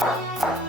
아,